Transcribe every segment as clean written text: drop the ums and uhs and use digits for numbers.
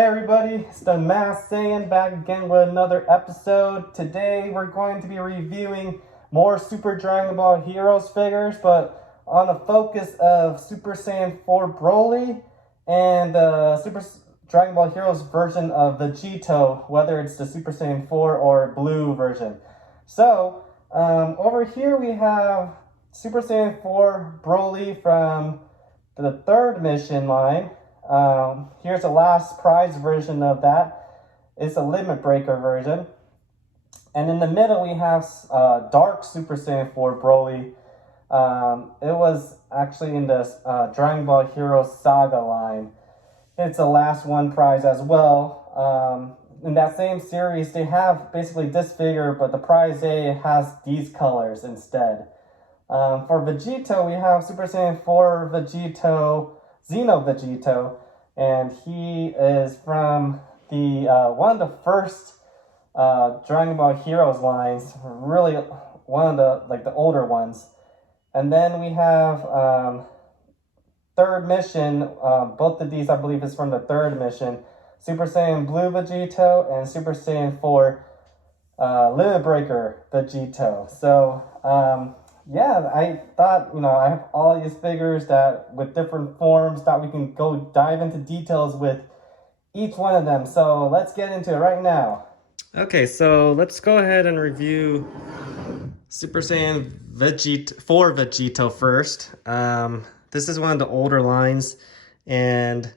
Hey everybody, it's the Masked Saiyan back again with another episode. Today we're going to be reviewing more Super Dragon Ball Heroes figures, but on the focus of Super Saiyan 4 Broly and Super Dragon Ball Heroes version of Vegito, whether it's the Super Saiyan 4 or blue version. So, over here we have Super Saiyan 4 Broly from the third mission line. Here's the last prize version of that. It's a limit breaker version. And in the middle we have Dark Super Saiyan 4 Broly. It was actually in the Dragon Ball Heroes Saga line. It's the last one prize as well. In that same series, they have basically this figure, but the prize A has these colors instead. For Vegito, we have Super Saiyan 4 Vegito, Xeno Vegeto, and he is from the one of the first Dragon Ball Heroes lines, really one of the older ones. And then we have third mission. Both of these, I believe, is from the third mission. Super Saiyan Blue Vegito and Super Saiyan 4 Limit Breaker Vegito. So, yeah, I thought, I have all these figures that with different forms that we can go dive into details with each one of them. So let's get into it right now. Okay, so let's go ahead and review Super Saiyan 4 Vegito first. This is one of the older lines, and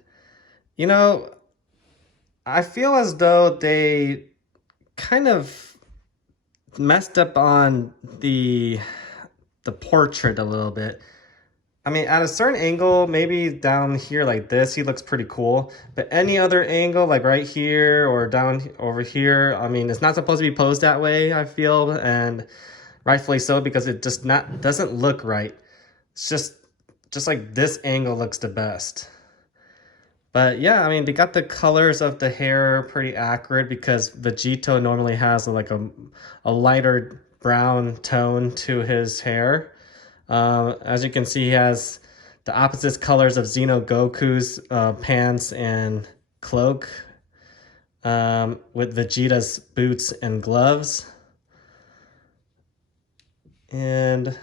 I feel as though they kind of messed up on the portrait a little bit. I mean, at a certain angle, maybe down here like this, he looks pretty cool. But any other angle, like right here or down over here, I mean, it's not supposed to be posed that way, I feel, and rightfully so, because it just doesn't look right. It's just like this angle looks the best. But yeah, I mean, they got the colors of the hair pretty accurate, because Vegito normally has like a lighter brown tone to his hair. As you can see, he has the opposite colors of Xeno Goku's pants and cloak, with Vegeta's boots and gloves. And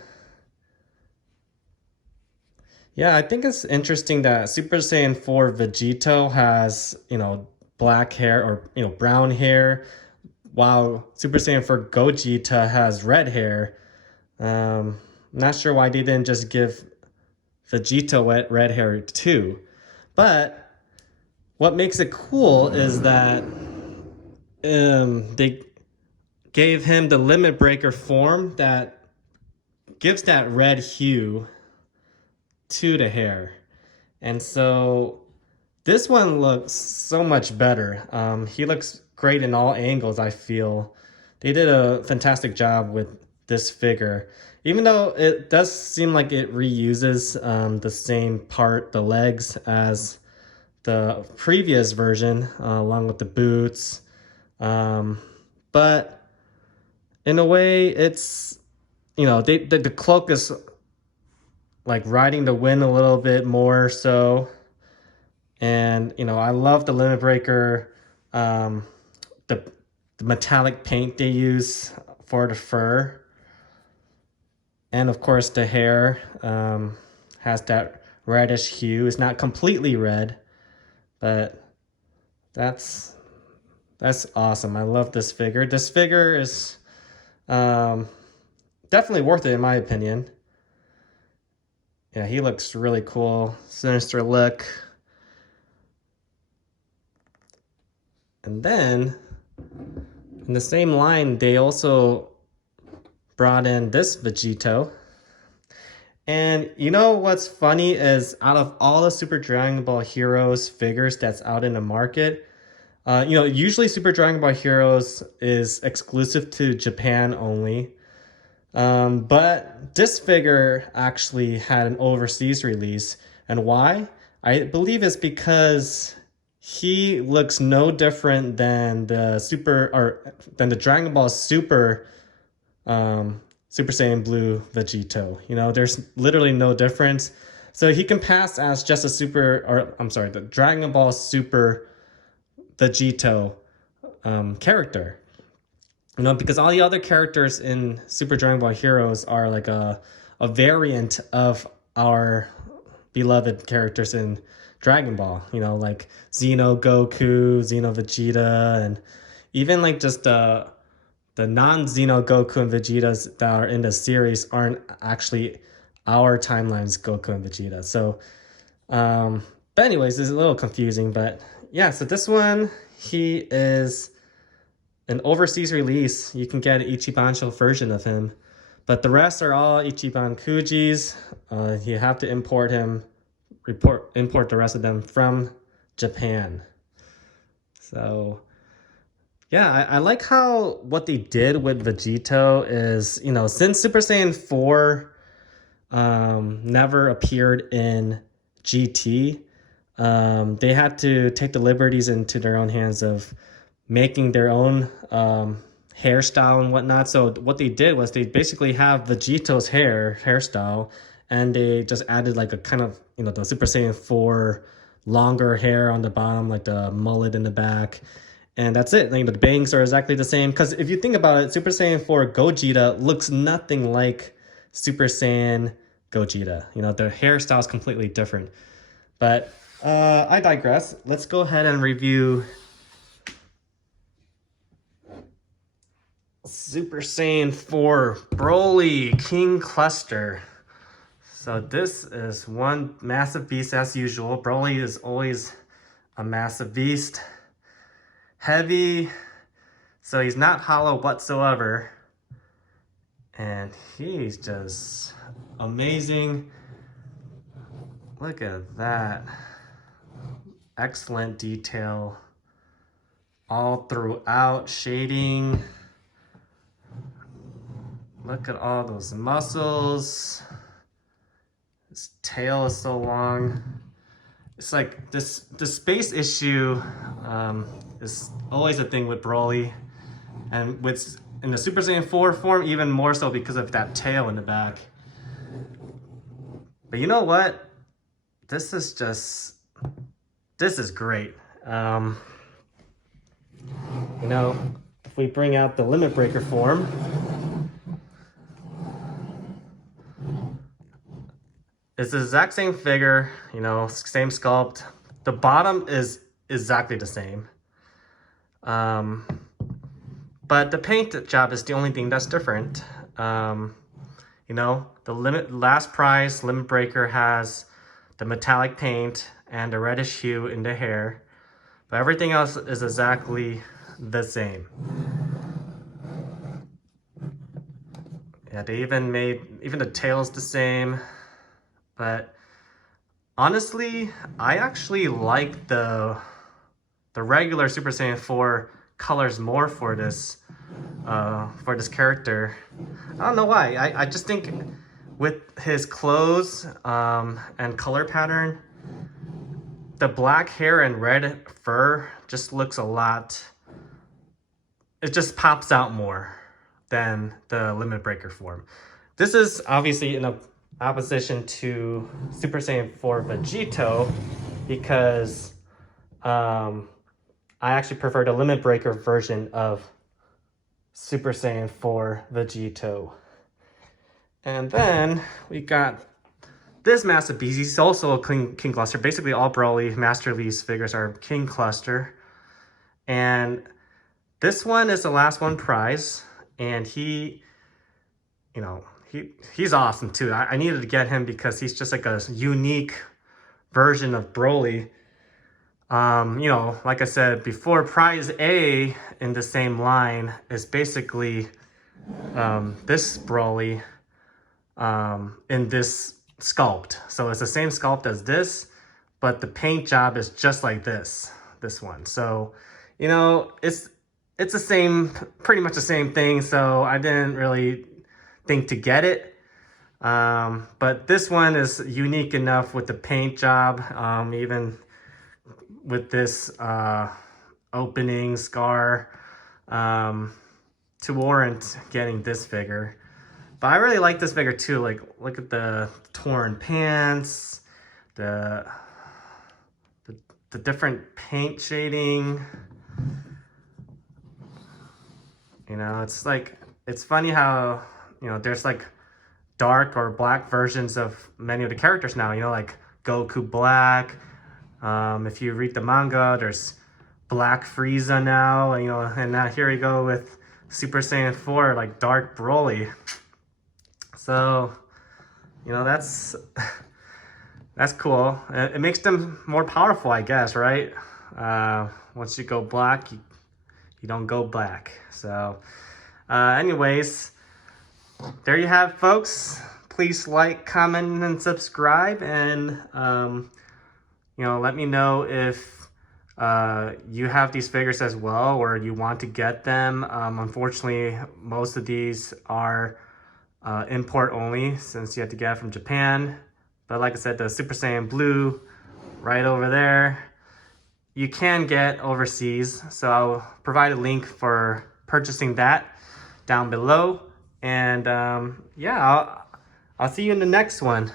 yeah, I think it's interesting that Super Saiyan 4 Vegito has, black hair or, brown hair, while Super Saiyan 4 Gogeta has red hair. Not sure why they didn't just give Vegito red hair too. But what makes it cool is that they gave him the limit breaker form that gives that red hue to the hair. And so this one looks so much better. He looks great in all angles, I feel. They did a fantastic job with this figure. Even though it does seem like it reuses the same part, the legs, as the previous version, along with the boots. But in a way, it's, the cloak is like riding the wind a little bit more so. And, I love the limit breaker, the metallic paint they use for the fur. And of course the hair has that reddish hue. It's not completely red, but that's awesome. I love this figure. This figure is definitely worth it in my opinion. Yeah, he looks really cool. Sinister look. And then in the same line, they also brought in this Vegito. And what's funny is, out of all the Super Dragon Ball Heroes figures that's out in the market, usually Super Dragon Ball Heroes is exclusive to Japan only. But this figure actually had an overseas release. And why? I believe it's because he looks no different than the Dragon Ball Super Super Saiyan Blue Vegito. There's literally no difference. So he can pass as just a the Dragon Ball Super Vegito character. You know, because all the other characters in Super Dragon Ball Heroes are like a variant of our beloved characters in Dragon Ball. You know, like Xeno Goku, Xeno Vegeta, and even like just the non-Xeno Goku and Vegetas that are in the series aren't actually our timeline's Goku and Vegeta. So, but anyways, it's a little confusing. But yeah, so this one, he is an overseas release. You can get an Ichibansho version of him, but the rest are all Ichiban Kujis. You have to import the rest of them from Japan. So yeah, I like how what they did with Vegito is, you know, since Super Saiyan 4 never appeared in GT, they had to take the liberties into their own hands of making their own hairstyle and whatnot. So what they did was they basically have Vegito's hairstyle, and they just added like a kind of, you know, the Super Saiyan 4 longer hair on the bottom, like the mullet in the back. And that's it. Like, the bangs are exactly the same. Because if you think about it, Super Saiyan 4 Gogeta looks nothing like Super Saiyan Gogeta. You know, their hairstyle is completely different. But I digress. Let's go ahead and review Super Saiyan 4 Broly King Cluster. So this is one massive beast as usual. Broly is always a massive beast. Heavy, so he's not hollow whatsoever, and he's just amazing. Look at that. Excellent detail all throughout, shading. Look at all those muscles. His tail is so long. It's like the space issue is always a thing with Broly, and in the Super Saiyan 4 form even more so because of that tail in the back. But you know what? This is great. You know, if we bring out the Limit Breaker form, it's the exact same figure, you know, same sculpt. The bottom is exactly the same. But the paint job is the only thing that's different. You know, the last prize Limit Breaker has the metallic paint and the reddish hue in the hair, but everything else is exactly the same. Yeah, they even the tail's the same. But honestly, I actually like the regular Super Saiyan 4 colors more for this character. I don't know why. I just think with his clothes and color pattern, the black hair and red fur just looks a lot. It just pops out more than the Limit Breaker form. This is obviously in a opposition to Super Saiyan 4 Vegito, because I actually prefer the Limit Breaker version of Super Saiyan 4 Vegito. And then we got this massive beast. He's also a King Cluster. Basically all Broly Master Leaves figures are King Cluster. And this one is the last one prize, and he, you know, he's awesome too. I needed to get him because he's just like a unique version of Broly. You know, like I said before, prize A in the same line is basically this Broly in this sculpt. So it's the same sculpt as this, but the paint job is just like this one. So, you know, it's the same, pretty much the same thing. So I didn't really think to get it, but this one is unique enough with the paint job, even with this opening scar, to warrant getting this figure. But I really like this figure too. Like, look at the torn pants, the different paint shading. You know, it's like, it's funny how, you know, there's like dark or black versions of many of the characters now, you know, like Goku Black. If you read the manga, there's Black Frieza now, you know, and now here we go with Super Saiyan 4, like Dark Broly. So, you know, that's cool. It makes them more powerful, I guess, right? Once you go black, you don't go black. So, anyways, there you have, folks. Please like, comment, and subscribe, and you know, let me know if you have these figures as well, or you want to get them. Unfortunately, most of these are import only, since you have to get it from Japan. But like I said, the Super Saiyan Blue right over there, you can get overseas. So I'll provide a link for purchasing that down below. And yeah, I'll see you in the next one.